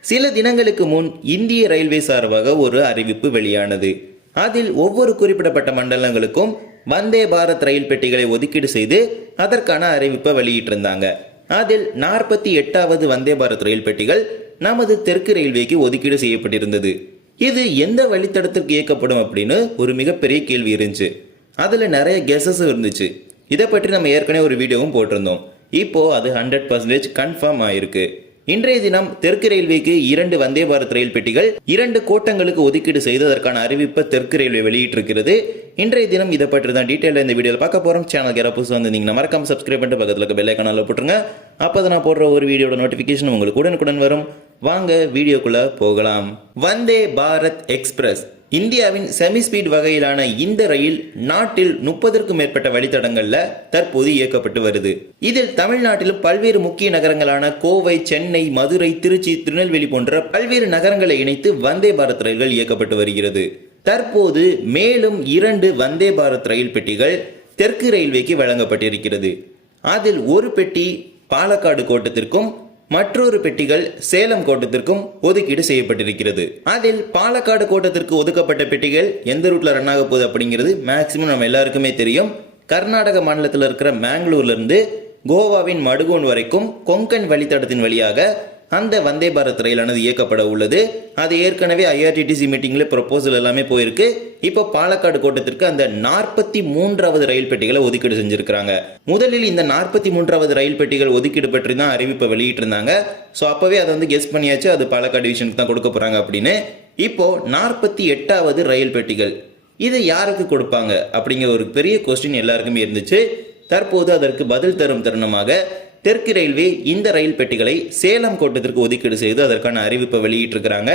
சில தினங்களுக்கு முன் இந்திய ரயில்வே சார்பாக ஒரு அறிவிப்பு வெளியானது. அதில் ஒவ்வொரு குறிப்பிடப்பட்ட மண்டலங்களுக்கும் வந்தே பாரத் ரயில் பெட்டிகளை ஒதுக்கீடு செய்து அதற்கான அறிவிப்பை வெளியிட்டிருந்தாங்க. அதில் நாற்பத்தி எட்டாவது வந்தே பாரத் ரயில் பெட்டிகள் நமது தெற்கு ரயில்வேக்கு ஒதுக்கீடு செய்யப்பட்டிருந்தது. இது எந்த வழித்தடத்திற்கு இயக்கப்படும் அப்படின்னு ஒரு மிகப்பெரிய கேள்வி இருந்துச்சு. அதில் நிறைய கெஸஸும் இருந்துச்சு. இதை பற்றி நம்ம ஏற்கனவே ஒரு வீடியோவும் போட்டிருந்தோம். இப்போ அது ஹண்ட்ரட் பர்சன்டேஜ் கன்ஃபார்ம் ஆயிருக்கு. இன்றைய தினம் தெற்கு ரயில்வேக்கு இரண்டு வந்தே பாரத் ரயில் பெட்டிகள் இரண்டு கோட்டங்களுக்கு ஒதுக்கீடு செய்ததற்கான அறிவிப்பை தெற்கு ரயில்வே வெளியிட்டிருக்கிறது. இன்றைய தினம் இதை பற்றி தான் டீட்டெயில் இந்த வீடியோவில் பார்க்க போகிறோம் சேனல் யாராவது புதுசு வந்திருந்தீங்கன்னா மறக்காம சப்ஸ்கிரைப் பண்ணிட்டு பக்கத்தில் இருக்க பெல் போட்டுருங்க. அப்போ நான் போடுற ஒரு வீடியோட நோட்டிஃபிகேஷன் உங்களுக்கு உடனுக்குடன் வரும். வாங்க வீடியோக்குள்ளே போகலாம். வந்தே பாரத் எக்ஸ்பிரஸ். இந்தியாவின் செமி ஸ்பீட் வகையிலான இந்த ரயில் நாட்டில் முப்பதற்கும் மேற்பட்ட வழித்தடங்கள்ல தற்போது இயக்கப்பட்டு வருது. இதில் தமிழ்நாட்டிலும் பல்வேறு முக்கிய நகரங்களான கோவை சென்னை மதுரை திருச்சி திருநெல்வேலி போன்ற பல்வேறு நகரங்களை இணைத்து வந்தே பாரத் ரயில்கள் இயக்கப்பட்டு வருகிறது. தற்போது மேலும் இரண்டு வந்தே பாரத் ரயில் பெட்டிகள் தெற்கு ரயில்வேக்கு வழங்கப்பட்டிருக்கிறது. அதில் ஒரு பெட்டி பாலக்காடு கோட்டத்திற்கும் மற்றொரு பெட்டிகள் சேலம் கோட்டத்திற்கும் ஒதுக்கீடு செய்யப்பட்டிருக்கிறது. அதில் பாலக்காடு கோட்டத்திற்கு ஒதுக்கப்பட்ட பெட்டிகள் எந்த ரூட்ல ரன் ஆக போகுது அப்படிங்கிறது மேக்சிமம் நம்ம எல்லாருக்குமே தெரியும். கர்நாடக மாநிலத்தில் இருக்கிற மேங்களூர்ல இருந்து கோவாவின் மடுகோன் வரைக்கும் கொங்கன் வழித்தடத்தின் வழியாக அந்த வந்தே பாரத் ரயிலானது இயக்கப்பட உள்ளது. அது ஏற்கனவே ஐஆர்டிடிசி மீட்டிங்கில் ப்ரொபோசல் எல்லாமே போயிருக்கு. இப்போ பாலக்காடு கோட்டத்திற்கு அந்த நாற்பத்தி மூன்றாவது ரயில் பெட்டிகளை ஒதுக்கீடு செஞ்சிருக்கிறாங்க. முதலில் இந்த நாற்பத்தி மூன்றாவது ரயில் பெட்டிகள் ஒதுக்கீடு பற்றி தான் அறிவிப்பை வெளியிட்டிருந்தாங்க. ஸோ அப்போவே அதை வந்து கெஸ் பண்ணியாச்சு. அது பாலக்காடு டிவிஷனுக்கு தான் கொடுக்க போகிறாங்க அப்படின்னு. இப்போ நாற்பத்தி எட்டாவது ரயில் பெட்டிகள் இதை யாருக்கு கொடுப்பாங்க அப்படிங்கிற ஒரு பெரிய கொஸ்டின் எல்லாருக்குமே இருந்துச்சு. தற்போது அதற்கு பதில் தரும் தருணமாக தெற்கு ரயில்வே இந்த ரயில் பெட்டிகளை சேலம் கோட்டத்திற்கு ஒதுக்கீடு செய்து அதற்கான அறிவிப்பை வெளியிட்டிருக்கிறாங்க.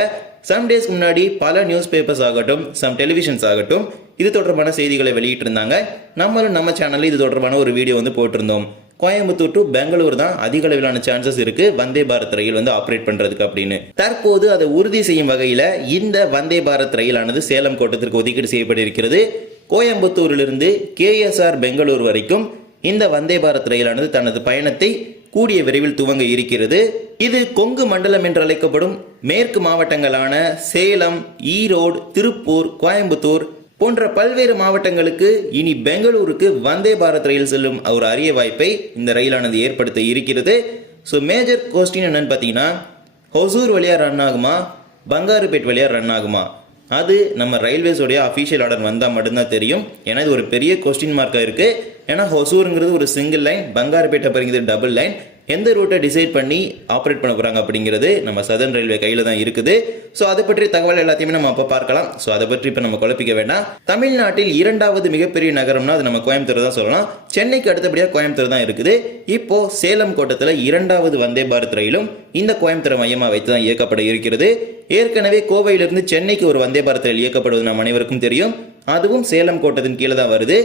சம் டேஸ்க்கு முன்னாடி பல நியூஸ் பேப்பர்ஸ் ஆகட்டும் சம் டெலிவிஷன்ஸ் ஆகட்டும் இது தொடர்பான செய்திகளை வெளியிட்டிருந்தாங்க. நம்மளும் நம்ம சேனலில் இது தொடர்பான ஒரு வீடியோ வந்து போட்டிருந்தோம். கோயம்புத்தூர் டு பெங்களூர் தான் அதிக அளவிலான சான்சஸ் இருக்கு. வந்தே பாரத் ரயில் வந்து ஆப்ரேட் பண்றதுக்கு அப்படின்னு. தற்போது அதை உறுதி செய்யும் வகையில இந்த வந்தே பாரத் ரயிலானது சேலம் கோட்டத்திற்கு ஒதுக்கீடு செய்யப்பட்டிருக்கிறது. கோயம்புத்தூரிலிருந்து கேஎஸ்ஆர் பெங்களூர் வரைக்கும் இந்த வந்தே பாரத் ரயிலானது தனது பயணத்தை கூடிய விரைவில் துவங்க இருக்கிறது. இது கொங்கு மண்டலம் என்று அழைக்கப்படும் மேற்கு மாவட்டங்களான சேலம் ஈரோடு திருப்பூர் கோயம்புத்தூர் போன்ற பல்வேறு மாவட்டங்களுக்கு இனி பெங்களூருக்கு வந்தே பாரத் ரயில் செல்லும் ஒரு அரிய வாய்ப்பை இந்த ரயிலானது ஏற்படுத்த இருக்கிறது. ஸோ மேஜர் கொஸ்டின் என்னன்னு பார்த்தீங்கன்னா ஹொசூர் வழியாக ரன் ஆகுமா? பங்காருப்பேட் வழியாக ரன் ஆகுமா? அது நம்ம ரயில்வேஸோடைய அஃபீஷியல் ஆர்டர் வந்தால் மட்டும்தான் தெரியும். ஏன்னா இது ஒரு பெரிய கொஸ்டின் மார்க்காக இருக்குது ஏன்னா ஹொசூருங்கிறது ஒரு சிங்கிள் லைன் பங்காரப்பேட்டை அப்படிங்கிறது டபுள் லைன் எந்த ரூட்டை டிசைட் பண்ணி ஆப்ரேட் பண்ண போகிறாங்க அப்படிங்கிறது நம்ம சதர்ன் ரயில்வே கையில் தான் இருக்குது. ஸோ அதை பற்றி தகவல் எல்லாத்தையுமே நம்ம அப்போ பார்க்கலாம். ஸோ அதை பற்றி இப்போ நம்ம குழப்பிக்க வேண்டாம். தமிழ்நாட்டில் இரண்டாவது மிகப்பெரிய நகரம்னா அது நம்ம கோயம்புத்தூர் தான் சொல்லலாம். சென்னைக்கு அடுத்தபடியாக கோயம்புத்தூர் தான் இருக்குது. இப்போ சேலம் கோட்டத்தில் இரண்டாவது வந்தே பாரத் ரயிலும் இந்த கோயம்புத்தூர் மையமாக வைத்து தான் இயக்கப்பட இருக்கிறது. ஏற்கனவே கோவையிலிருந்து சென்னைக்கு ஒரு வந்தே பாரத் ரயில் இயக்கப்படுவது நம் அனைவருக்கும் தெரியும். அதுவும் சேலம் கோட்டத்தின் கீழே தான் வருது.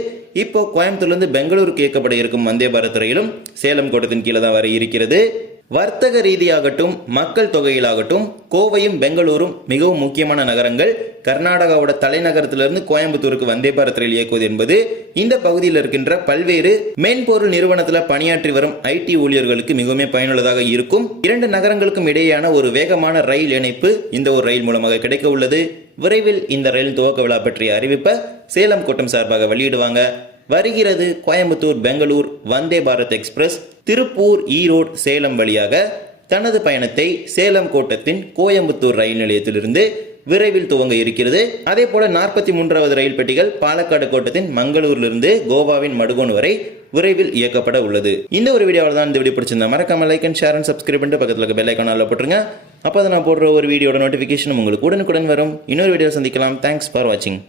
இப்போ கோயம்புத்தூர்லேருந்து பெங்களூருக்கு இயக்கப்பட இருக்கும் வந்தே பாரத் ரயிலும் சேலம் கோட்டத்தின் கீழே தான் வர இருக்கிறது. வர்த்தக ரீதியாகட்டும் மக்கள் தொகையிலாகட்டும் கோவையும் பெங்களூரும் மிகவும் முக்கியமான நகரங்கள். கர்நாடகாவோட தலைநகரத்திலிருந்து கோயம்புத்தூருக்கு வந்தே பாரத் ரயில் இயக்குவது என்பது இந்த பகுதியில் இருக்கின்ற பல்வேறு மென்பொருள் நிறுவனத்தில் பணியாற்றி வரும் ஐடி ஊழியர்களுக்கு மிகவும் பயனுள்ளதாக இருக்கும். இரண்டு நகரங்களுக்கும் இடையேயான ஒரு வேகமான ரயில் இணைப்பு இந்த ஒரு ரயில் மூலமாக கிடைக்க உள்ளது விரைவில் இந்த ரயில் துவக்க விழா பற்றிய அறிவிப்பை சேலம் கூட்டம் சார்பாக வெளியிடுவாங்க. வருகிறது கோயம்புத்தூர் பெங்களூர் வந்தே பாரத் எக்ஸ்பிரஸ் திருப்பூர் ஈரோடு சேலம் வழியாக தனது பயணத்தை சேலம் கோட்டத்தின் கோயம்புத்தூர் ரயில் நிலையத்திலிருந்து விரைவில் துவங்க இருக்கிறது. அதே போல நாற்பத்தி மூன்றாவது ரயில் பெட்டிகள் பாலக்காடு கோட்டத்தின் மங்களூரிலிருந்து கோவாவின் மடுகோன் வரை விரைவில் இயக்கப்பட உள்ளது. இந்த ஒரு வீடியோவில் தான் இந்த வீடியோ பிடிச்சிருந்தா மறக்காம like and share and subscribe பண்ணிட்டு பக்கத்தில் இருக்க பெல் ஐக்கானில் போட்டுருங்க. அப்போ நான் போடுற ஒரு வீடியோட நோட்டிஃபிகேஷன் உங்களுக்கு உடனுக்குடன் வரும். இன்னொரு வீடியோ சந்திக்கலாம். தேங்க்ஸ் ஃபார் வாட்சிங்